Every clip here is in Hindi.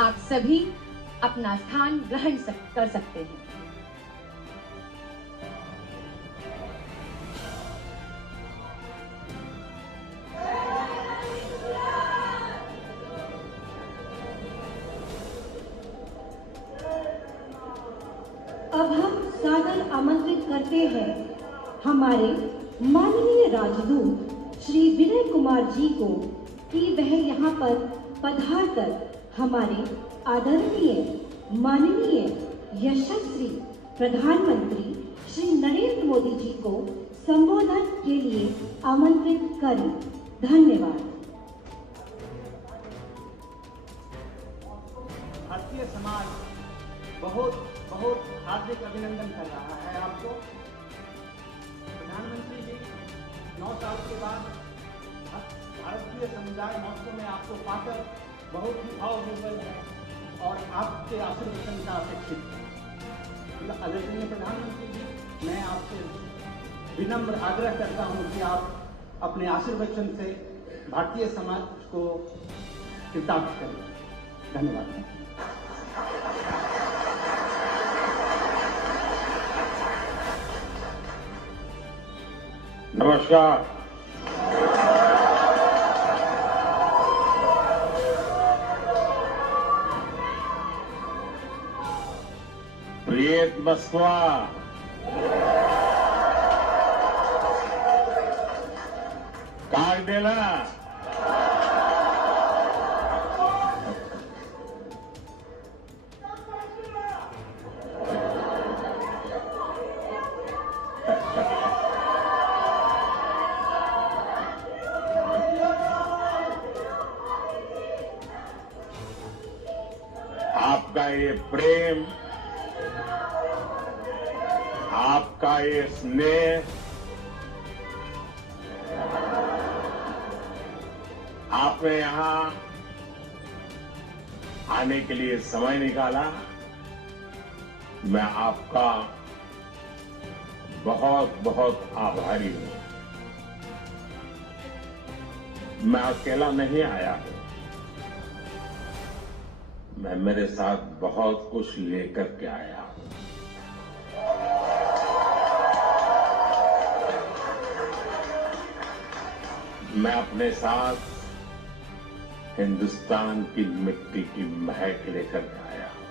आप सभी अपना स्थान ग्रहण कर सकते हैं। अब हम सादर आमंत्रित करते हैं हमारे माननीय राजदूत श्री विनय कुमार जी को कि वह यहाँ पर पधार कर हमारे आदरणीय माननीय यशस्वी प्रधानमंत्री श्री नरेंद्र मोदी जी को संबोधन के लिए आमंत्रित करें। धन्यवाद। भारतीय समाज बहुत बहुत हार्दिक अभिनंदन कर रहा है आपको। प्रधानमंत्री जी 9 साल के बाद भारतीय समुदाय महोत्सव में आपको पाकर बहुत ही भावविह्वल है और आपके आशीर्वचन का अपेक्षित है। आदरणीय प्रधानमंत्री जी, मैं आपसे विनम्र आग्रह करता हूं कि आप अपने आशीर्वचन से भारतीय समाज को कृतार्थ करें। धन्यवाद। नमस्कार। प्रिय मस्वा, काग देना। आपका ये प्रेम, आपका ये स्नेह, आपने यहां आने के लिए समय निकाला, मैं आपका बहुत बहुत आभारी हूं। मैं अकेला नहीं आया हूं, मैं मेरे साथ बहुत कुछ लेकर के आया हूं। मैं अपने साथ हिंदुस्तान की मिट्टी की महक लेकर के आया हूं।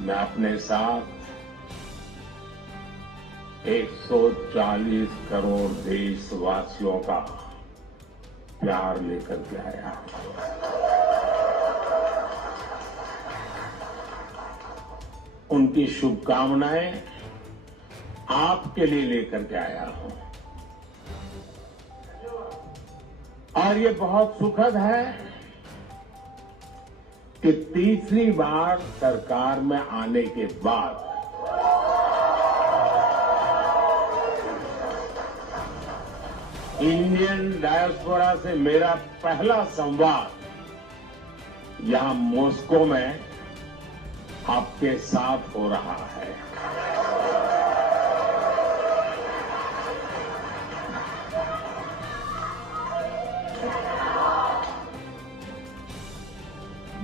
मैं अपने साथ 140 करोड़ देशवासियों का प्यार लेकर के आया। उनकी शुभकामनाएं आपके लिए लेकर के आया हूं। और ये बहुत सुखद है कि तीसरी बार सरकार में आने के बाद इंडियन डायस्पोरा से मेरा पहला संवाद यहां मॉस्को में आपके साथ हो रहा है।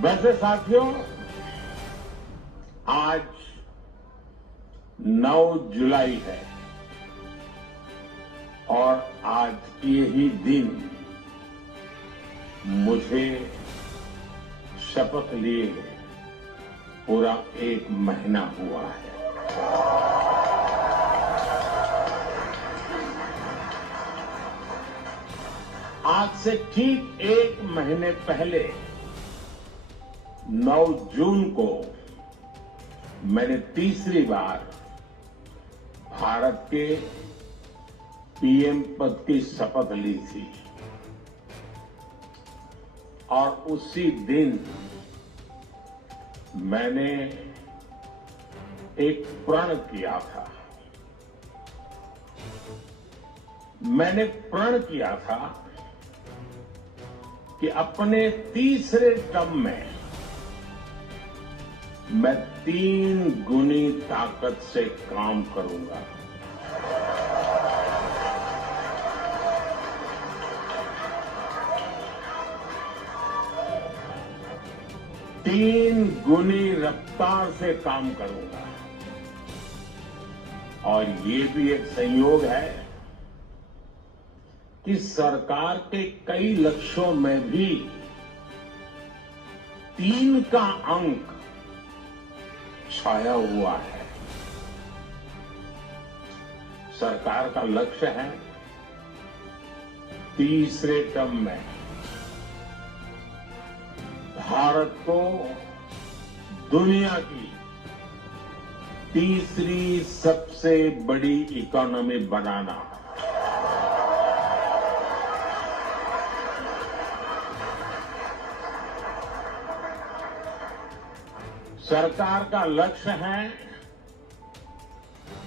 वैसे साथियों, आज 9 जुलाई है और आज यही दिन मुझे शपथ लिए पूरा 1 महीना हुआ है। आज से ठीक 1 महीने पहले 9 जून को मैंने तीसरी बार भारत के पीएम पद की शपथ ली थी और उसी दिन मैंने एक प्रण किया था। मैंने प्रण किया था कि अपने तीसरे टर्म में मैं 3 गुनी ताकत से काम करूंगा। 3 गुनी रफ्तार से काम करूंगा। और ये भी एक संयोग है कि सरकार के कई लक्ष्यों में भी 3 का अंक छाया हुआ है। सरकार का लक्ष्य है तीसरे टर्म में भारत को दुनिया की तीसरी सबसे बड़ी इकोनॉमी बनाना। सरकार का लक्ष्य है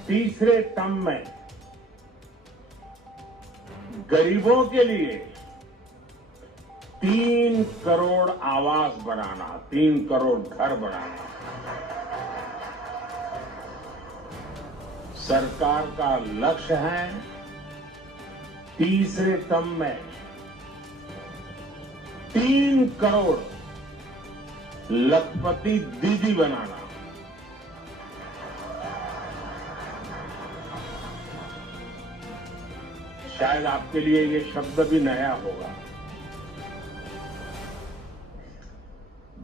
तीसरे टर्म में गरीबों के लिए 3 करोड़ आवास बनाना, 3 करोड़ घर बनाना। सरकार का लक्ष्य है तीसरे टर्म में 3 करोड़ लखपति दीदी बनाना। शायद आपके लिए ये शब्द भी नया होगा।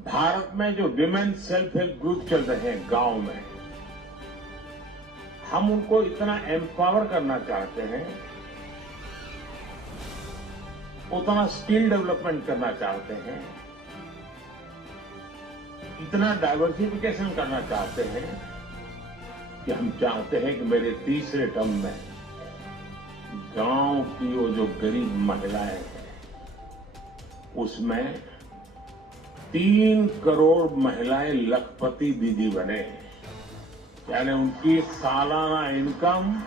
भारत में जो विमेन सेल्फ हेल्प ग्रुप चल रहे हैं गांव में, हम उनको इतना एम्पावर करना चाहते हैं, उतना स्किल डेवलपमेंट करना चाहते हैं, इतना डाइवर्सिफिकेशन करना चाहते हैं कि हम चाहते हैं कि मेरे तीसरे टर्म में गांव की वो जो गरीब महिलाएं हैं उसमें 3 करोड़ महिलाएं लखपति दीदी बने, यानी उनकी सालाना इनकम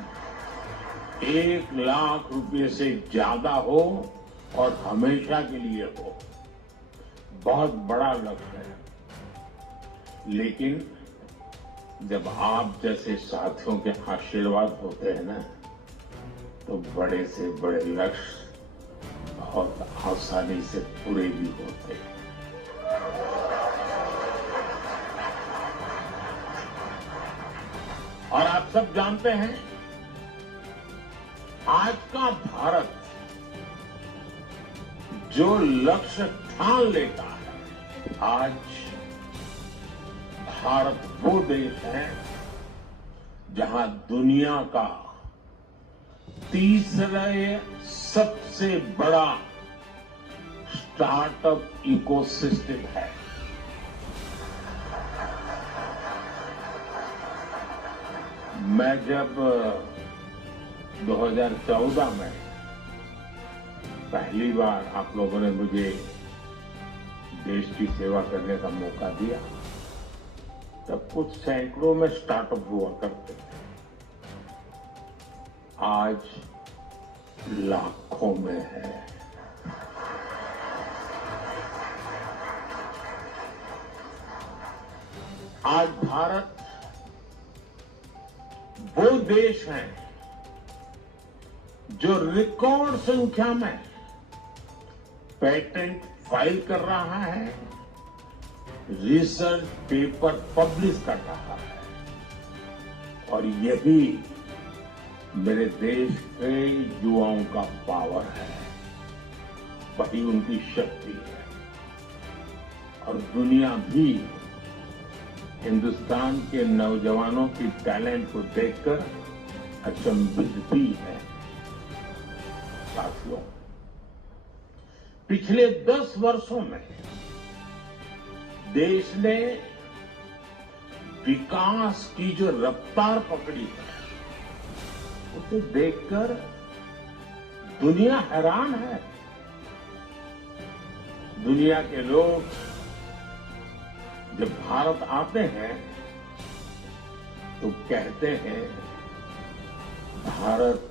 1 लाख रुपए से ज्यादा हो और हमेशा के लिए हो। बहुत बड़ा लक्ष्य है, लेकिन जब आप जैसे साथियों के आशीर्वाद होते हैं ना, तो बड़े से बड़े लक्ष्य बहुत आसानी से पूरे भी होते हैं। और आप सब जानते हैं, आज का भारत जो लक्ष्य ठान लेता है, आज भारत वो देश है जहां दुनिया का तीसरे सबसे बड़ा स्टार्टअप इकोसिस्टम है। मैं जब 2014 में पहली बार आप लोगों ने मुझे देश की सेवा करने का मौका दिया, तब कुछ सैकड़ों में स्टार्टअप हुआ करते थे। आज लाखों में है। आज भारत वो देश है जो रिकॉर्ड संख्या में पेटेंट फाइल कर रहा है, रिसर्च पेपर पब्लिश कर रहा है, और यही मेरे देश के युवाओं का पावर है, वही उनकी शक्ति है। और दुनिया भी हिंदुस्तान के नौजवानों की टैलेंट को देखकर अचंभित भी है। साथियों, पिछले 10 वर्षों में देश ने विकास की जो रफ्तार पकड़ी है, उसे देखकर दुनिया हैरान है। दुनिया के लोग जब भारत आते हैं तो कहते हैं भारत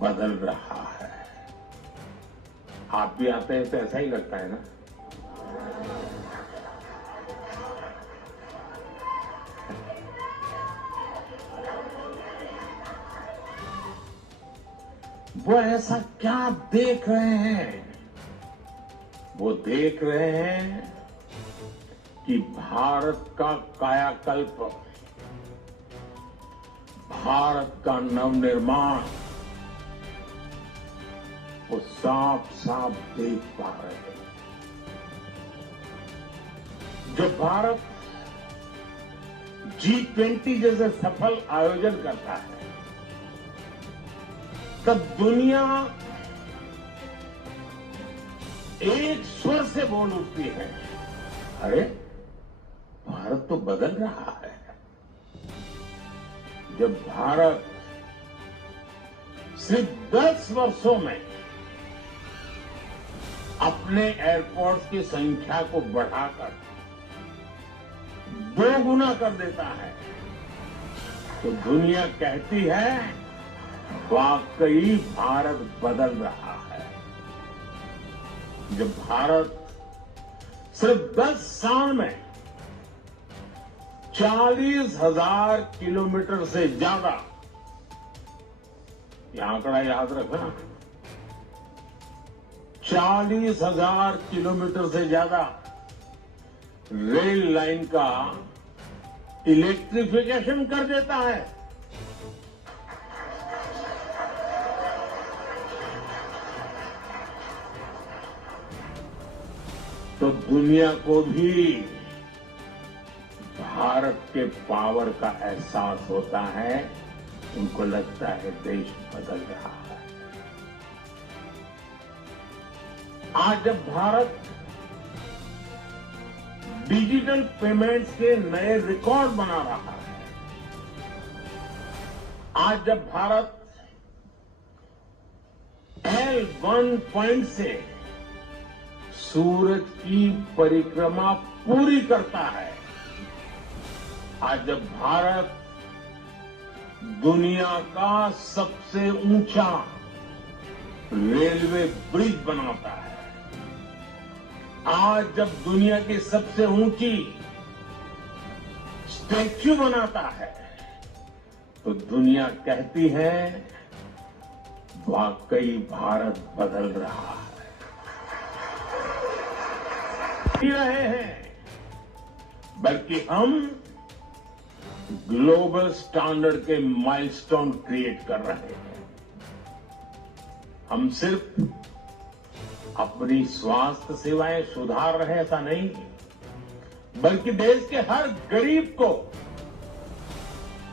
बदल रहा है। आप भी आते हैं तो ऐसा ही लगता है ना? वो ऐसा क्या देख रहे हैं? वो देख रहे हैं कि भारत का कायाकल्प, भारत का नवनिर्माण वो साफ साफ देख पा रहे हैं। जब भारत G20 जैसे सफल आयोजन करता है, तब दुनिया एक स्वर से बोल उठती है, अरे भारत तो बदल रहा है। जब भारत सिर्फ 10 वर्षों में अपने एयरपोर्ट्स की संख्या को बढ़ाकर 2 गुना कर देता है, तो दुनिया कहती है वाकई भारत बदल रहा है। जब भारत सिर्फ 10 साल में 40,000 किलोमीटर से ज्यादा, ये आंकड़ा याद रखना, 40,000 किलोमीटर से ज्यादा रेल लाइन का इलेक्ट्रिफिकेशन कर देता है, तो दुनिया को भी भारत के पावर का एहसास होता है। उनको लगता है देश बदल रहा है। आज जब भारत डिजिटल पेमेंट्स के नए रिकॉर्ड बना रहा है, आज जब भारत L1 पॉइंट से सूरज की परिक्रमा पूरी करता है, आज जब भारत दुनिया का सबसे ऊंचा रेलवे ब्रिज बनाता है, आज जब दुनिया की सबसे ऊंची स्टैच्यू बनाता है, तो दुनिया कहती है वाकई भारत बदल रहा है। रहे हैं, बल्कि हम ग्लोबल स्टैंडर्ड के माइलस्टोन क्रिएट कर रहे हैं। हम सिर्फ अपनी स्वास्थ्य सेवाएं सुधार रहे हैं ऐसा नहीं, बल्कि देश के हर गरीब को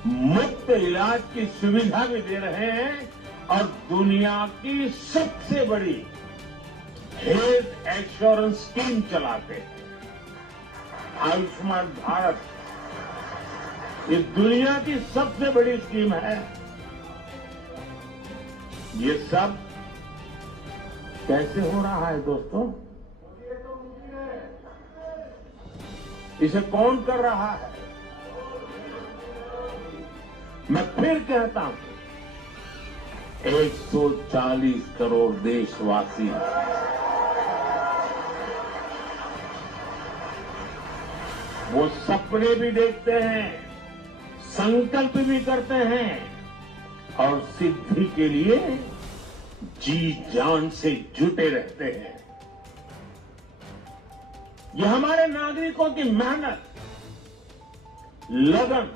मुफ्त इलाज की सुविधा भी दे रहे हैं और दुनिया की सबसे बड़ी हेल्थ इंश्योरेंस स्कीम चलाते हैं। आयुष्मान भारत ये दुनिया की सबसे बड़ी स्कीम है। ये सब कैसे हो रहा है दोस्तों? इसे कौन कर रहा है? मैं फिर कहता हूं, 140 करोड़ देशवासी वो सपने भी देखते हैं, संकल्प भी करते हैं और सिद्धि के लिए जी जान से जुटे रहते हैं। ये हमारे नागरिकों की मेहनत, लगन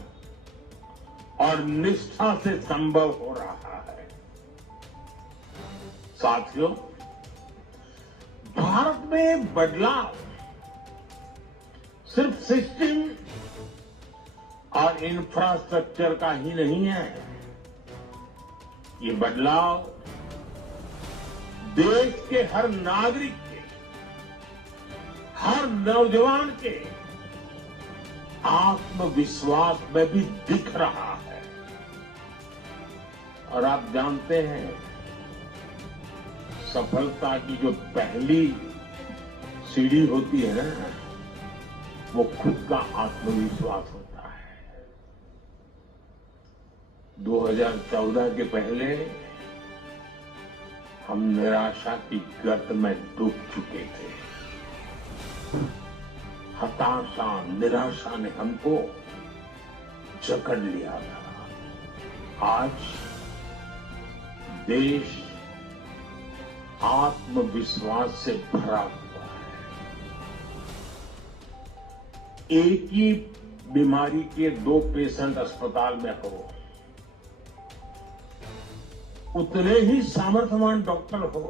और निष्ठा से संभव हो रहा है। साथियों, भारत में बदलाव सिर्फ सिस्टम और इंफ्रास्ट्रक्चर का ही नहीं है। ये बदलाव देश के हर नागरिक के, हर नौजवान के आत्मविश्वास में भी दिख रहा है। और आप जानते हैं, सफलता की जो पहली सीढ़ी होती है ना, वो खुद का आत्मविश्वास होता है। 2014 के पहले हम निराशा की गर्त में डूब चुके थे। हताशा, निराशा ने हमको जकड़ लिया था। आज देश आत्मविश्वास से भरा हुआ है। एक ही बीमारी के 2 पेशेंट अस्पताल में हो, उतने ही सामर्थ्यवान डॉक्टर हो,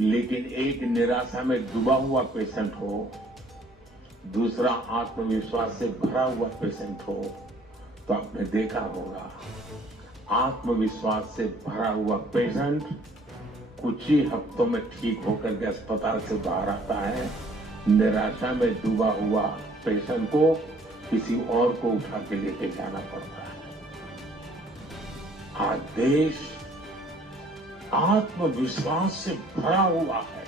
लेकिन एक निराशा में डूबा हुआ पेशेंट हो, दूसरा आत्मविश्वास से भरा हुआ पेशेंट हो, तो आपने देखा होगा आत्मविश्वास से भरा हुआ पेशेंट कुछ ही हफ्तों में ठीक होकर के अस्पताल से बाहर आता है। निराशा में डूबा हुआ पेशेंट को किसी और को उठा के लेके जाना पड़ता है। आज देश आत्मविश्वास से भरा हुआ है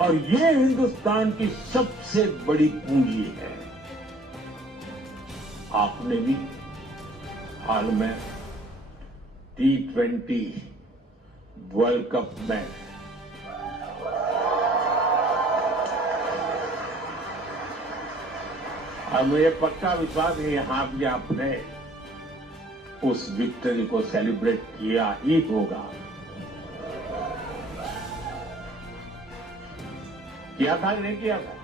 और ये हिंदुस्तान की सबसे बड़ी पूंजी है। आपने भी हाल में T20 वर्ल्ड कप में और मुझे पक्का विश्वास है यहां भी आपने उस विक्ट्री को सेलिब्रेट किया ही होगा। किया था कि नहीं किया था?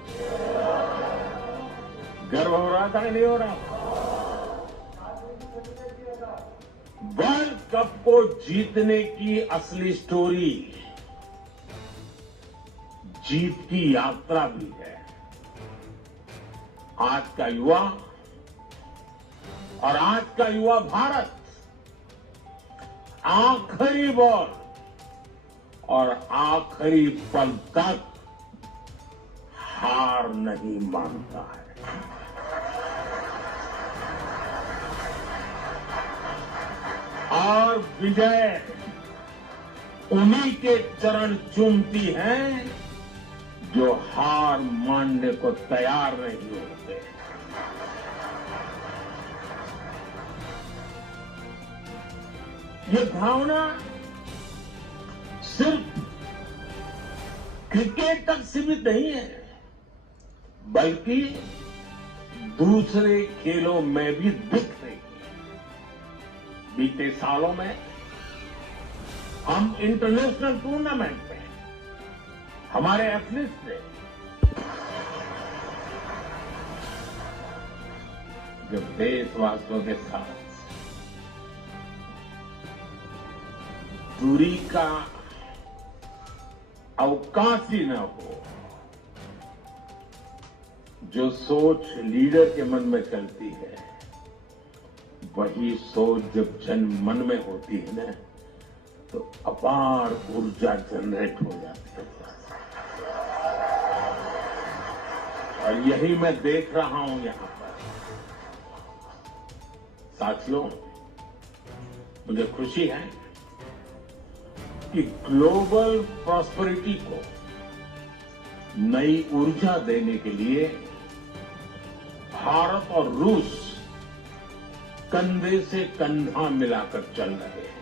गर्व हो रहा था कि नहीं हो रहा? वर्ल्ड कप को जीतने की असली स्टोरी जीत की यात्रा भी है। आज का युवा और आज का युवा भारत आखिरी बॉल और आखिरी पल तक हार नहीं मानता है। और विजय उन्हीं के चरण चूमती है जो हार मानने को तैयार नहीं होते। ये भावना सिर्फ क्रिकेट तक सीमित नहीं है, बल्कि दूसरे खेलों में भी दिख रही है। बीते सालों में हम इंटरनेशनल टूर्नामेंट में हमारे एथलीट्स ने जब देशवासियों के साथ दूरी का अवकाश ही न हो, जो सोच लीडर के मन में चलती है वही सोच जब जन मन में होती है ना, तो अपार ऊर्जा जनरेट हो जाती है। और यही मैं देख रहा हूं यहां पर। साथियों, मुझे खुशी है कि ग्लोबल प्रॉस्पेरिटी को नई ऊर्जा देने के लिए भारत और रूस कंधे से कंधा मिलाकर चल रहे हैं।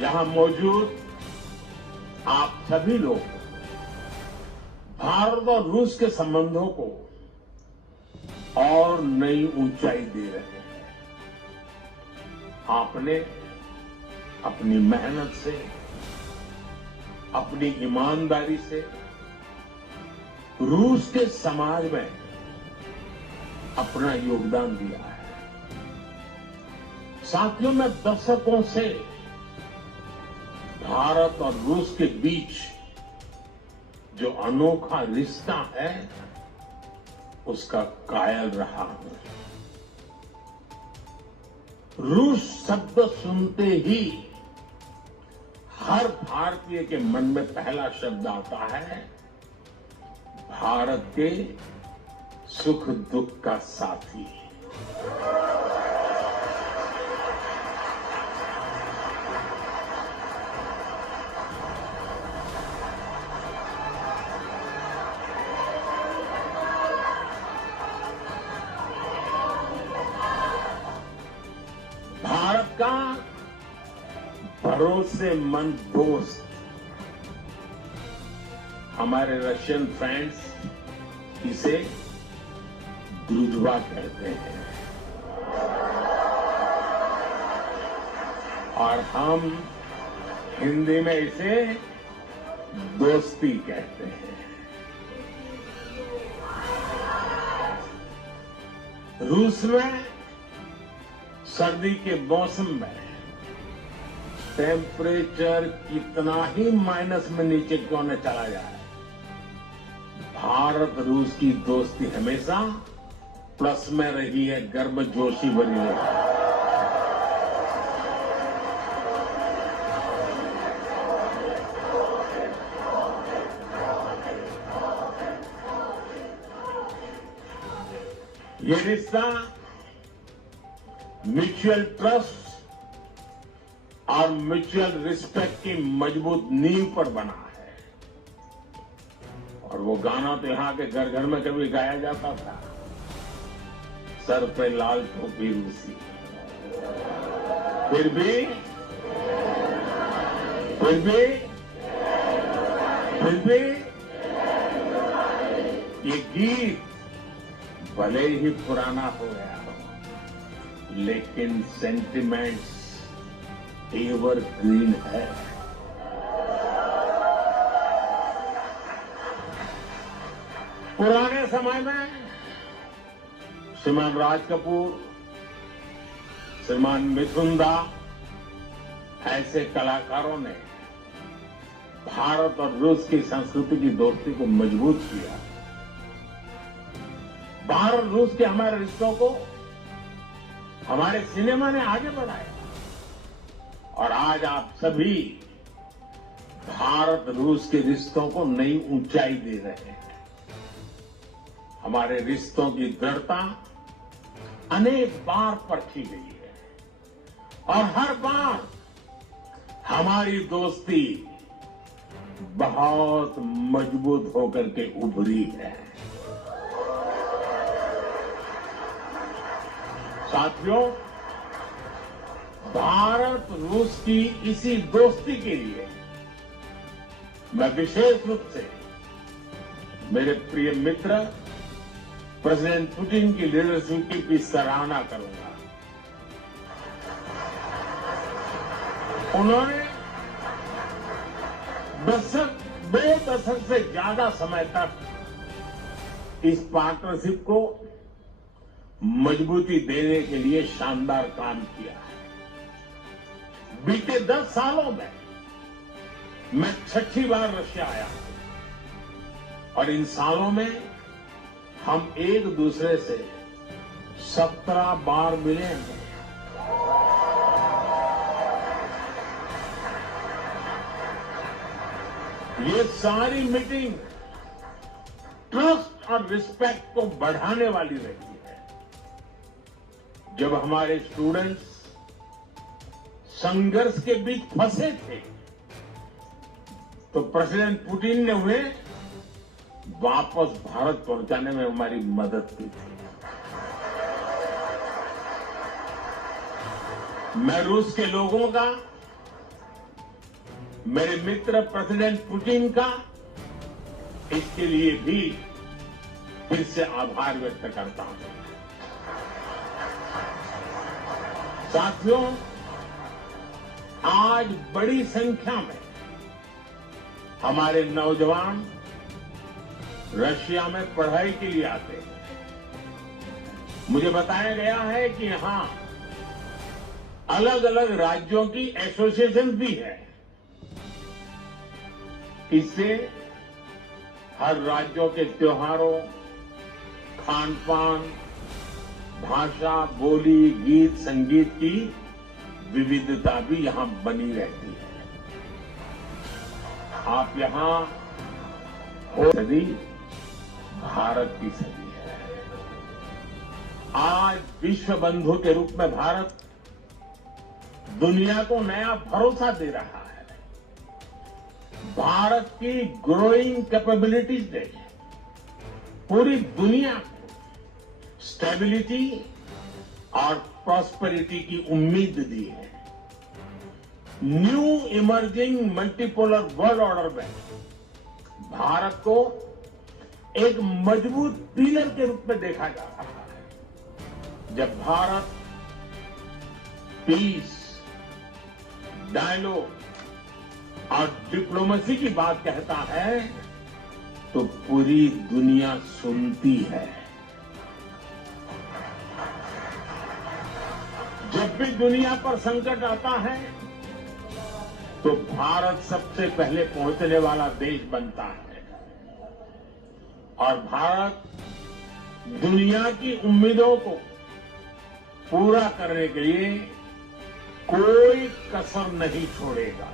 यहां मौजूद आप सभी लोग भारत और रूस के संबंधों को और नई ऊंचाई दे रहे हैं। आपने अपनी मेहनत से, अपनी ईमानदारी से रूस के समाज में अपना योगदान दिया है। साथियों, मैं दशकों से भारत और रूस के बीच जो अनोखा रिश्ता है उसका कायल रहा हूं। रूस शब्द सुनते ही हर भारतीय के मन में पहला शब्द आता है भारत के सुख दुख का साथी। भारत का भरोसेमंद दोस्त हमारे रशियन फ्रेंड्स इसे द्रुजवा कहते हैं और हम हिंदी में इसे दोस्ती कहते हैं। रूस में सर्दी के मौसम में टेम्परेचर कितना ही माइनस में नीचे क्यों न चला जाए, भारत रूस की दोस्ती हमेशा प्लस में रही है, गर्मजोशी बनी रही। ये रिश्ता म्यूचुअल ट्रस्ट और म्यूचुअल रिस्पेक्ट की मजबूत नींव पर बना है। और वो गाना तो यहाँ के घर घर में कभी गाया जाता था, सर पे लाल टोपी रूसी, फिर भी ये गीत भले ही पुराना हो गया हो, लेकिन सेंटिमेंट्स एवरग्रीन है। पुराने समय में श्रीमान राज कपूर, श्रीमान मिथुन दा ऐसे कलाकारों ने भारत और रूस की संस्कृति की दोस्ती को मजबूत किया। भारत रूस के हमारे रिश्तों को हमारे सिनेमा ने आगे बढ़ाया और आज आप सभी भारत रूस के रिश्तों को नई ऊंचाई दे रहे हैं। हमारे रिश्तों की दृढ़ता अनेक बार परखी गई है और हर बार हमारी दोस्ती बहुत मजबूत होकर के उभरी है। साथियों, भारत रूस की इसी दोस्ती के लिए मैं विशेष रूप से मेरे प्रिय मित्र प्रेसिडेंट पुतिन की लीडरशिप की सराहना करूंगा। उन्होंने दो दशक से ज्यादा समय तक इस पार्टनरशिप को मजबूती देने के लिए शानदार काम किया है। बीते 10 सालों में मैं 6 बार रशिया आया और इन सालों में हम एक दूसरे से 17 बार मिले हैं। ये सारी मीटिंग ट्रस्ट और रिस्पेक्ट को बढ़ाने वाली रही है। जब हमारे स्टूडेंट्स संघर्ष के बीच फंसे थे तो प्रेसिडेंट पुतिन ने उन्हें वापस भारत पहुंचाने में हमारी मदद की थी। मैं रूस के लोगों का, मेरे मित्र प्रेसिडेंट पुतिन का इसके लिए भी फिर से आभार व्यक्त करता हूं। साथियों, आज बड़ी संख्या में हमारे नौजवान रशिया में पढ़ाई के लिए आते हैं। मुझे बताया गया है कि यहां अलग अलग राज्यों की एसोसिएशन भी है। इससे हर राज्यों के त्योहारों, खान-पान, भाषा, बोली, गीत, संगीत की विविधता भी यहां बनी रहती है। आप यहां हो सदी भारत की सदी है। आज विश्व बंधु के रूप में भारत दुनिया को नया भरोसा दे रहा है। भारत की ग्रोइंग कैपेबिलिटीज ने पूरी दुनिया को स्टेबिलिटी और प्रॉस्पेरिटी की उम्मीद दी है। New emerging multipolar world order में भारत को एक मजबूत पिलर के रूप में देखा जा रहा है। जब भारत पीस, डायलॉग और डिप्लोमेसी की बात कहता है तो पूरी दुनिया सुनती है। जब भी दुनिया पर संकट आता है तो भारत सबसे पहले पहुंचने वाला देश बनता है और भारत दुनिया की उम्मीदों को पूरा करने के लिए कोई कसर नहीं छोड़ेगा।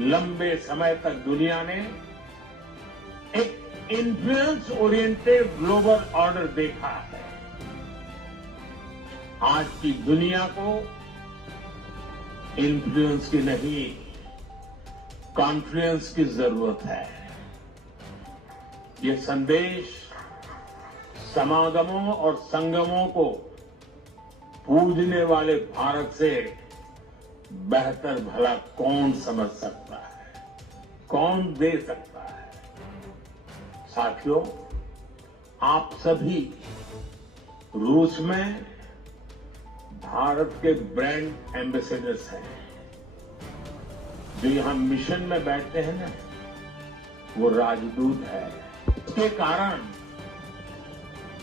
लंबे समय तक दुनिया ने एक इन्फ्लुएंस ओरिएंटेड ग्लोबल ऑर्डर देखा है। आज की दुनिया को इन्फ्लुएंस की नहीं, कॉन्फ्लुएंस की जरूरत है। ये संदेश समागमों और संगमों को पूजने वाले भारत से बेहतर भला कौन समझ सकता है, कौन दे सकता है। साथियों, आप सभी रूस में भारत के ब्रांड एम्बेसडर्स हैं। जो यहां मिशन में बैठते हैं ना, वो राजदूत है। इसके कारण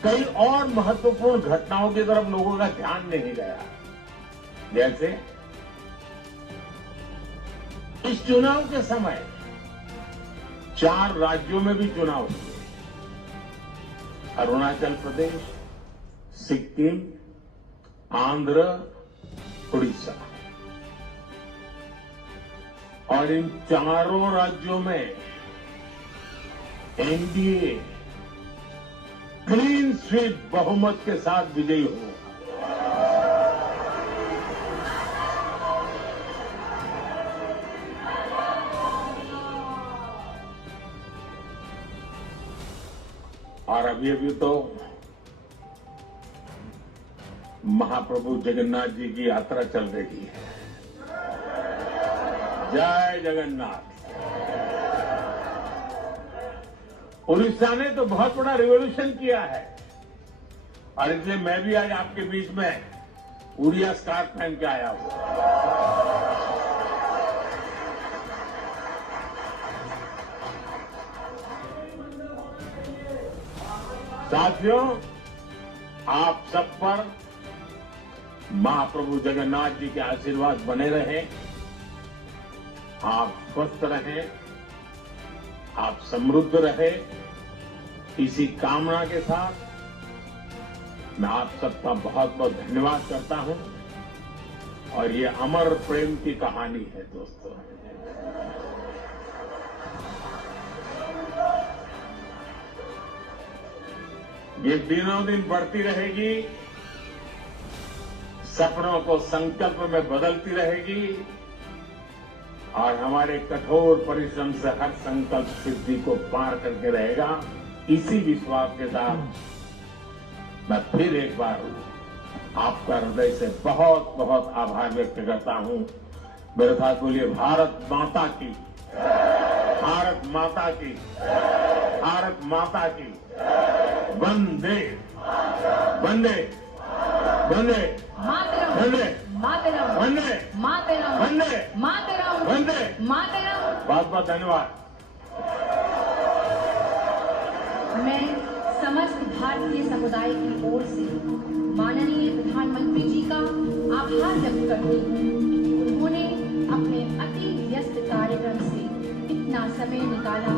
कई और महत्वपूर्ण घटनाओं की तरफ लोगों का ध्यान नहीं गया। जैसे इस चुनाव के समय 4 राज्यों में भी चुनाव हुए। अरुणाचल प्रदेश, सिक्किम, आंध्र, उड़ीसा। और इन चारों राज्यों में एनडीए क्लीन स्वीप बहुमत के साथ विजयी हो। और अभी तो महाप्रभु जगन्नाथ जी की यात्रा चल रही है। जय जगन्नाथ। उड़ीसा ने तो बहुत बड़ा रिवॉल्यूशन किया है और इसलिए मैं भी आज आपके बीच में उड़िया स्कार्फ पहन के आया हूं। साथियों, आप सब पर महाप्रभु जगन्नाथ जी के आशीर्वाद बने रहे। आप स्वस्थ रहें, आप समृद्ध रहे। इसी कामना के साथ मैं आप सबका बहुत बहुत धन्यवाद करता हूं। और ये अमर प्रेम की कहानी है दोस्तों। ये दिनों दिन बढ़ती रहेगी, सपनों को संकल्प में बदलती रहेगी और हमारे कठोर परिश्रम से हर संकल्प सिद्धि को पार करके रहेगा। इसी विश्वास के साथ मैं फिर एक बार आपका हृदय से बहुत बहुत आभार व्यक्त करता हूं। मेरे साथ बोलिए, भारत माता की, भारत माता की, भारत माता की। वंदे वंदे वंदे मातरम, वंदे मातरम, वंदे मातरम, वंदे मातरम, वंदे। मातरम। बहुत बहुत धन्यवाद। मैं समस्त भारतीय समुदाय की ओर से माननीय प्रधानमंत्री जी का आभार व्यक्त करती हूँ कि उन्होंने अपने अति व्यस्त कार्यक्रम से इतना समय निकाला